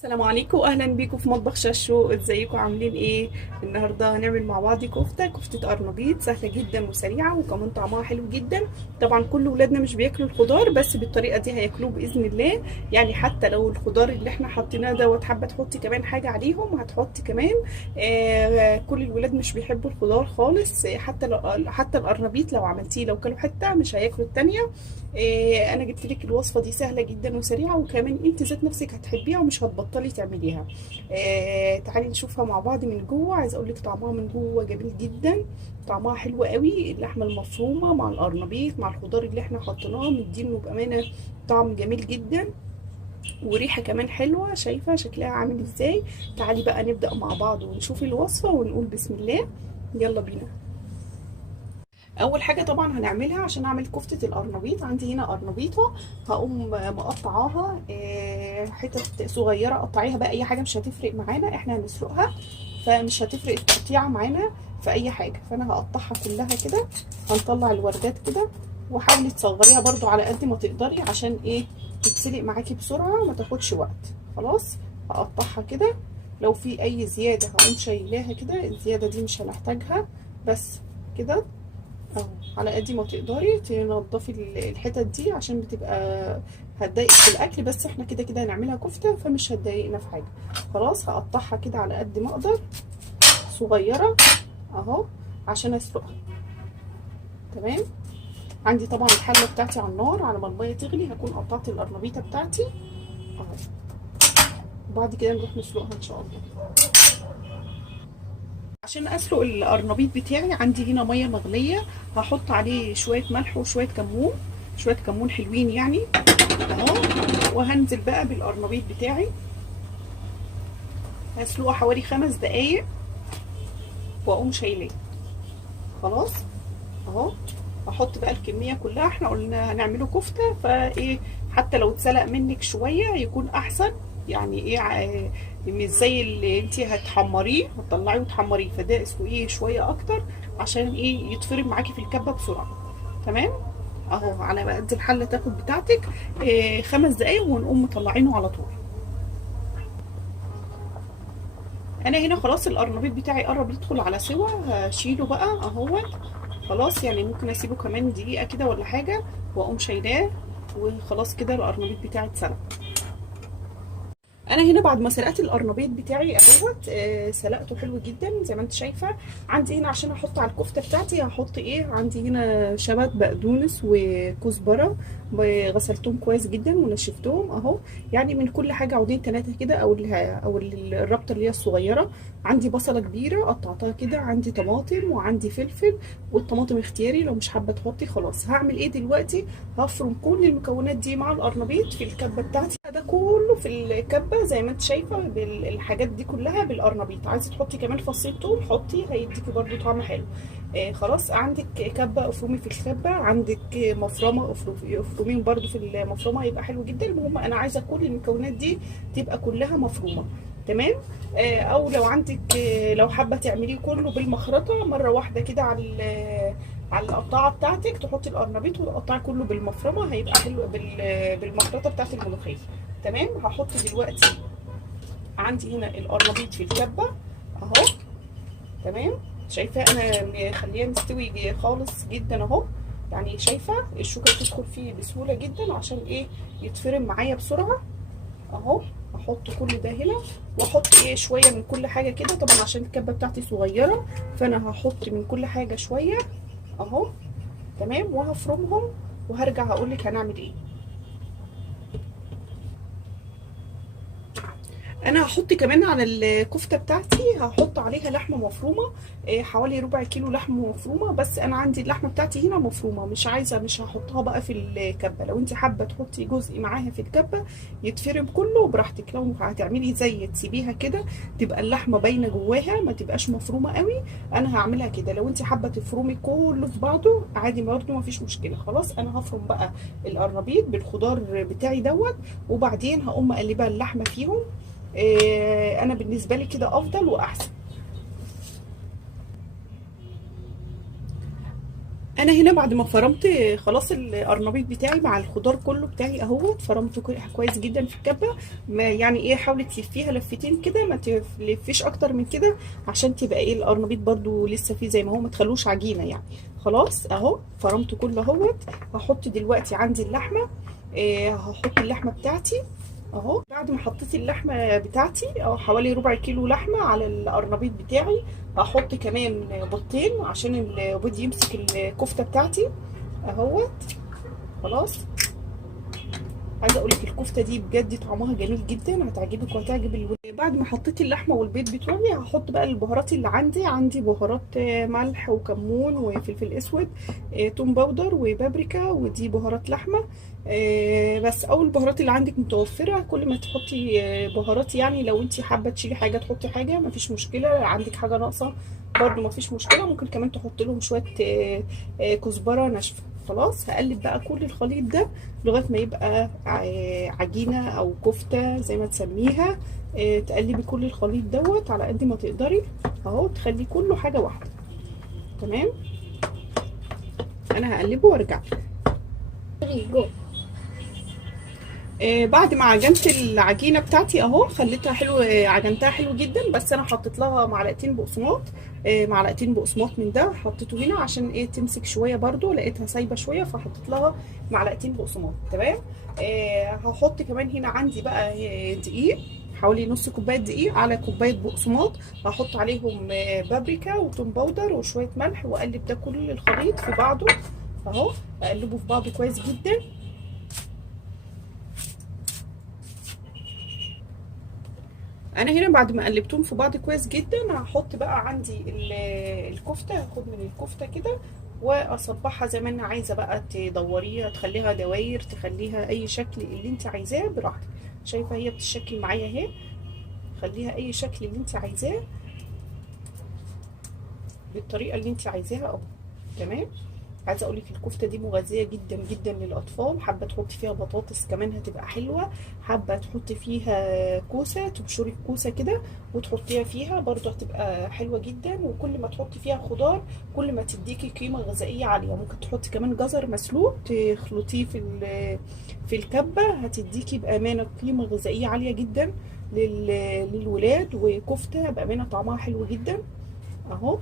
السلام عليكم واهلا بيكم في مطبخ شاشو. ازيكم عاملين ايه؟ النهارده هنعمل مع بعض كفته قرنبيط سهله جدا وسريعه وكمان طعمها حلو جدا. طبعا كل ولادنا مش بياكلوا الخضار، بس بالطريقه دي هياكلوه باذن الله. يعني حتى لو الخضار اللي احنا حاطيناه دوت حابه تحطي كمان حاجه عليهم هتحطي كمان. كل الولاد مش بيحبوا الخضار خالص. حتى القرنبيط لو عملتيه لو كلوا حته مش هياكلوا التانيه. انا جبت لك الوصفه دي سهله جدا وسريعه، وكمان انت ذات نفسك هتحبيها ومش هتبطلي تعمليها. تعالي نشوفها مع بعض من جوه. عايزه اقول لك طعمها من جوه جميل جدا، طعمها حلو قوي. اللحمه المفرومه مع القرنبيط مع الخضار اللي احنا حطيناه مدينه بامانه طعم جميل جدا، وريحه كمان حلوه. شايفه شكلها عامل ازاي؟ تعالي بقى نبدا مع بعض ونشوف الوصفه ونقول بسم الله. يلا بينا. اول حاجه طبعا هنعملها عشان اعمل كفته القرنبيط، عندي هنا قرنبيطه هقوم مقطعاها حتت صغيره. قطعيها بقى اي حاجه مش هتفرق معانا، احنا هنسلقها فمش هتفرق التقطيعه معانا في اي حاجه. فانا هقطعها كلها كده، هنطلع الوردات كده، وحاولي تصغريها برضو على قد ما تقدري عشان ايه تتسلق معاكي بسرعه ما تاخدش وقت. خلاص هقطعها كده. لو في اي زياده هقوم شايلاها كده، الزياده دي مش هنحتاجها. بس كده اهو على قد ما تقدري تنضفي الحتت دي عشان بتبقى هتضايقك في الاكل، بس احنا كده كده هنعملها كفته فمش هتضايقنا في حاجه. خلاص هقطعها كده على قد ما اقدر صغيره اهو عشان اسلقها. تمام. عندي طبعا الحله بتاعتي على النار، على ما الميه تغلي هكون قطعت القرنبيطه بتاعتي اهو، وبعد كده نروح نسلقها ان شاء الله. عشان اسلق القرنبيط بتاعي عندي هنا ميه مغليه، هحط عليه شويه ملح وشويه كمون، شويه كمون حلوين يعني اهو. وهنزل بقى بالقرنبيط بتاعي، هسلقه حوالي 5 دقايق واقوم شايلاه. خلاص اهو. هحط بقى الكميه كلها، احنا قلنا هنعمله كفته فايه حتى لو اتسلق منك شويه يكون احسن. يعني ايه مش زي اللي انت هتحمريه هتطلعيه وتحمريه، فده اسلقيه شويه اكتر عشان ايه يتفرم معاكي في الكبه بسرعه. تمام اهو على ما قد الحله تاخد بتاعتك 5 دقايق ونقوم مطلعينه على طول. انا هنا خلاص القرنبيط بتاعي قرب يدخل على سوا، هشيله بقى اهوت. خلاص يعني ممكن اسيبه كمان دقيقه كده ولا حاجه واقوم شايلاه، وخلاص كده القرنبيط بتاعي اتسلق. انا هنا بعد ما سلقت القرنبيط بتاعي اهوت سلقته حلو جدا زي ما انت شايفه. عندي هنا عشان احط على الكفته بتاعتي هحط ايه، عندي هنا شبت بقدونس وكزبره، غسلتهم كويس جدا ونشفتهم اهو. يعني من كل حاجه عودين 3 كده، او الربطه اللي هي الصغيره. عندي بصله كبيره قطعتها كده، عندي طماطم وعندي فلفل، والطماطم اختياري لو مش حابه تحطي. خلاص هعمل ايه دلوقتي، هفرم كل المكونات دي مع القرنبيط في الكبه بتاعتي. ده كله في الكبه زي ما انت شايفه بالحاجات دي كلها بالقرنبيط. عايزه تحطي كمان فصيل توم حطي، هيديكي برده طعم حلو. خلاص عندك كبه افرمي في الكبه، عندك مفرمه افرميهم برده في المفرمه هيبقى حلو جدا. المهم انا عايزه كل المكونات دي تبقى كلها مفرومه. تمام. او لو عندك لو حابه تعمليه كله بالمخرطه مره واحده كده على القطاعه بتاعتك، تحطي القرنبيط وتقطعي كله بالمفرمه هيبقى حلو بالمخرطه بتاعت الملوخيه. تمام. هحط دلوقتي عندي هنا القرنبيط في الكبه اهو. تمام. شايفاه انا مخليه مستوي خالص جدا اهو. يعني شايفه الشوكه تدخل فيه بسهوله جدا عشان ايه يتفرم معايا بسرعه اهو. هحط كل ده هنا واحط ايه شويه من كل حاجه كده، طبعا عشان الكبه بتاعتي صغيره فانا هحط من كل حاجه شويه اهو. تمام. وهفرمهم وهرجع هقولك هنعمل ايه. انا هحط كمان على الكفته بتاعتي هحط عليها لحمه مفرومه، حوالي ربع كيلو لحمه مفرومه. بس انا عندي اللحمه بتاعتي هنا مفرومه، مش عايزه مش هحطها بقى في الكبه. لو انت حابه تحطي جزء معاها في الكبه يتفرم كله براحتك. لو هتعملي زي تسيبيها كده تبقى اللحمه باينه جواها ما تبقاش مفرومه قوي، انا هعملها كده. لو انت حابه تفرمي كله في بعضه عادي برده مفيش مشكله. خلاص انا هفرم بقى القرنبيط بالخضار بتاعي دوت، وبعدين هقوم مقلبه اللحمه فيهم. انا بالنسبه لي كده افضل واحسن. انا هنا بعد ما فرمت خلاص القرنبيط بتاعي مع الخضار كله بتاعي اهوت، فرمته كويس جدا في الكبه. يعني ايه، حاولي تلفيها لفتين كده، ما تلفيش اكتر من كده عشان تبقى ايه القرنبيط برده لسه فيه زي ما هو، ما تخلوش عجينه يعني. خلاص اهو فرمته كله اهوت. هحط دلوقتي عندي اللحمه. هحط اللحمه بتاعتي اهو. بعد ما حطيت اللحمه بتاعتي اهو حوالي ربع كيلو لحمه على القرنبيط بتاعي، هحط كمان بيضتين عشان البيض يمسك الكفته بتاعتي اهوت. خلاص، عايزه اقول لك الكفته دي بجد طعمها جميل جدا، هتعجبك وهتعجب الولاد. بعد ما حطيت اللحمه والبيض بتوعي هحط بقى البهارات اللي عندي بهارات ملح وكمون وفلفل اسود، توم باودر وبابريكا، ودي بهارات لحمه. بس اول البهارات اللي عندك متوفره، كل ما تحطي بهارات يعني، لو انت حابه تشيلي حاجه تحطي حاجه مفيش مشكله، عندك حاجه ناقصه برده مفيش مشكله، ممكن كمان تحط لهم شويه كزبره ناشفه. خلاص، هقلب بقى كل الخليط ده لغايه ما يبقى عجينه او كفته زي ما تسميها. تقلبي كل الخليط دوت على قد ما تقدري اهو، تخلي كله حاجه واحده. تمام، انا هقلبه وارجع. بعد ما عجنت العجينه بتاعتي اهو، خليتها حلو، عجنتها حلو جدا، بس انا حطيت لها معلقتين بقسماط. معلقتين بقسماط من ده حطيته هنا عشان ايه تمسك شويه، برده لقيتها سايبه شويه فحطيت لها معلقتين بقسماط. تمام. هحط كمان هنا عندي بقى دقيق، حوالي نص كوبايه دقيق على كوبايه بقسماط. هحط عليهم بابريكا وتوم باودر وشويه ملح، واقلب ده كل الخليط في بعضه اهو، اقلبه في بعضه كويس جدا. انا هنا بعد ما قلبتهم في بعض كويس جدا، هحط بقى عندي الكفته، هاخد من الكفته كده واصبحها زي ما انا عايزه بقى، تدوريها تخليها دواير، تخليها اي شكل اللي انت عايزاه براحتك. شايفه هي بتتشكل معايا اهي، خليها اي شكل اللي انت عايزاه بالطريقه اللي انت عايزاها اهو. تمام. عايزه اقول لك الكفته دي مغذيه جدا جدا للاطفال، حابه تحطي فيها بطاطس كمان هتبقى حلوه، حابه تحطي فيها كوسه، تبشري الكوسه كده وتحطيها فيها برضو هتبقى حلوه جدا. وكل ما تحطي فيها خضار كل ما تديكي قيمه غذائيه عاليه. ممكن تحطي كمان جزر مسلوق تخلطيه في الكبه، هتديكي بامانه قيمه غذائيه عاليه جدا للولاد. وكفته بامانه طعمها حلو جدا اهو.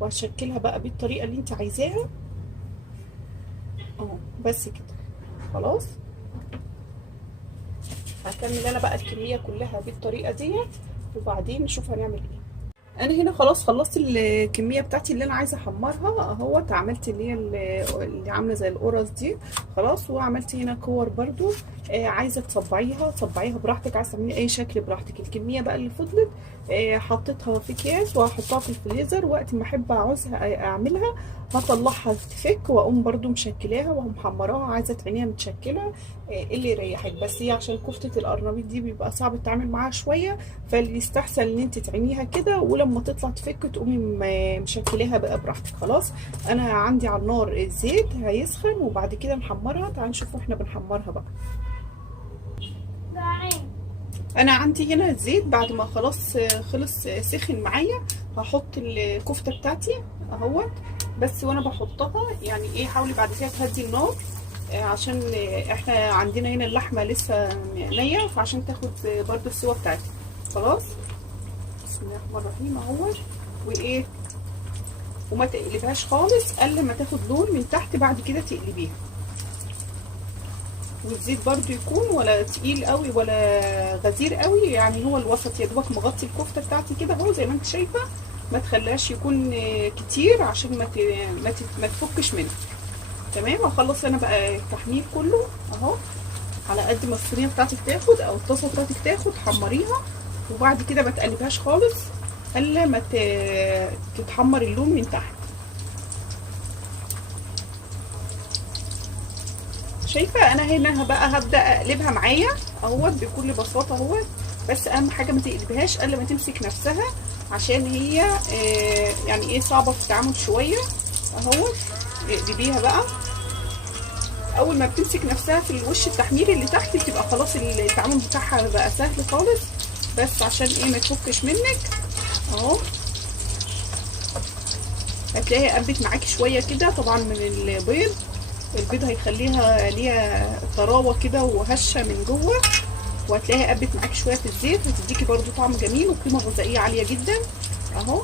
وهشكلها بقى بالطريقه اللي انت عايزاها اهو، بس كده. خلاص، هكمل انا بقى الكميه كلها بالطريقه ديت وبعدين نشوف هنعمل ايه. انا هنا خلاص خلصت الكميه بتاعتي اللي انا عايزه احمرها اهوت. عملت اللي هي اللي عامله زي القرص دي خلاص، وعملت هنا كور برضو. عايزه تصبعيها براحتك، عايزه تعملي اي شكل براحتك. الكميه بقى اللي فضلت حطيتها في اكياس وهحطها في الفريزر، وقت ما احب عاوزها اعملها هطلعها تفك واقوم برضو مشكلاها ومحمراها. عايزه تعينيها متشكله اللي يريحك، بس هي عشان كفته القرنبيط دي بيبقى صعب التعامل معاها شويه، فاللي يستحسن ان انت تعينيها كده ولما تطلع تفك تقومي مشكلاها بقى براحتك. خلاص، انا عندي على النار الزيت هيسخن وبعد كده نحمرها. تعالوا نشوف احنا بنحمرها بقى. انا عندي هنا الزيت بعد ما خلص سخن معايا، هحط الكفته بتاعتي اهوت. بس وانا بحطها يعني ايه، حاولي بعد كده تهدي النار عشان احنا عندنا هنا اللحمه لسه نيه، فعشان تاخد برده السوا بتاعتها. خلاص، بسم الله الرحمن الرحيم اهوت. وايه، وما تقلبهاش خالص الا لما تاخد لون من تحت، بعد كده تقلبيها. والزيت برضو يكون ولا تقيل قوي ولا غزير قوي، يعني هو الوسط، يا دوبك مغطي الكفته بتاعتي كده اهو زي ما انت شايفه. ما تخليهاش يكون كتير عشان ما تفكش منك. تمام. هخلص انا بقى التحمير كله اهو، على قد ما الصينيه بتاعتك تاخد او الطاسه بتاعتك تاخد حمريها، وبعد كده ما تقلبهاش خالص الا ما تتحمر اللون من تحت. شايفه انا هنا بقى هبدا اقلبها معايا اهوت بكل بساطه اهوت. بس اهم حاجه ما تقلبهاش الا ما تمسك نفسها، عشان هي يعني ايه صعبه في التعامل شويه اهوت. اقلبيها بقى، اول ما بتمسك نفسها في الوش التحمير اللي تحت بتبقى خلاص التعامل بتاعها بقى سهل خالص. بس عشان ايه ما تفكش منك اهو، هتلاقيها قبت معاكي شويه كده طبعا من البيض. البيض هيخليها ليها طراوه كده وهشه من جوه، وهتلاقيها قبت معاكي شويه في الزيت، هتديكي برده طعم جميل وقيمه غذائيه عاليه جدا اهو.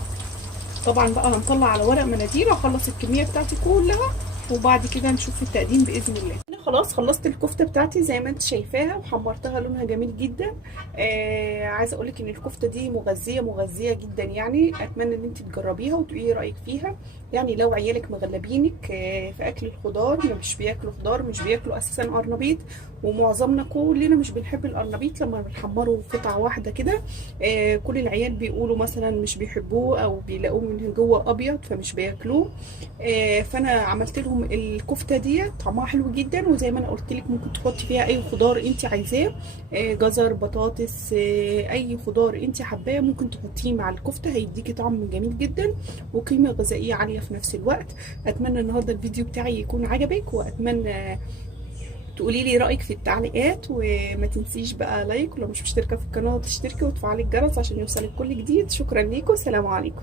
طبعا بقى هنطلع على ورق مناديل، اخلص الكميه بتاعتي كلها وبعد كده نشوف التقديم باذن الله. انا خلاص خلصت الكفته بتاعتي زي ما انت شايفاها وحمرتها، لونها جميل جدا. عايزه اقول لك ان الكفته دي مغذيه جدا يعني. اتمنى ان انت تجربيها وتقولي رايك فيها. يعني لو عيالك مغلبينك في اكل الخضار، مش بياكلوا خضار، مش بياكلوا اساسا قرنبيط، ومعظمنا كلنا مش بنحب القرنبيط لما بنحمره قطعه واحده كده. كل العيال بيقولوا مثلا مش بيحبوه او بيلاقوه من جوه ابيض فمش بياكلوه. فانا عملت لهم الكفته دي طعمها حلو جدا، وزي ما انا قلت لك ممكن تحطي فيها اي خضار انت عايزاه، جزر، بطاطس، اي خضار انت حباه ممكن تحطيه مع الكفته، هيديكي طعم جميل جدا وقيمه غذائيه عاليه في نفس الوقت. اتمنى النهارده الفيديو بتاعي يكون عجبك، واتمنى تقولي لي رايك في التعليقات، وما تنسيش بقى لايك، ولو مش مشتركه في القناه تشتركي وتفعلي الجرس عشان يوصلك كل جديد. شكرا ليكم، سلام عليكم.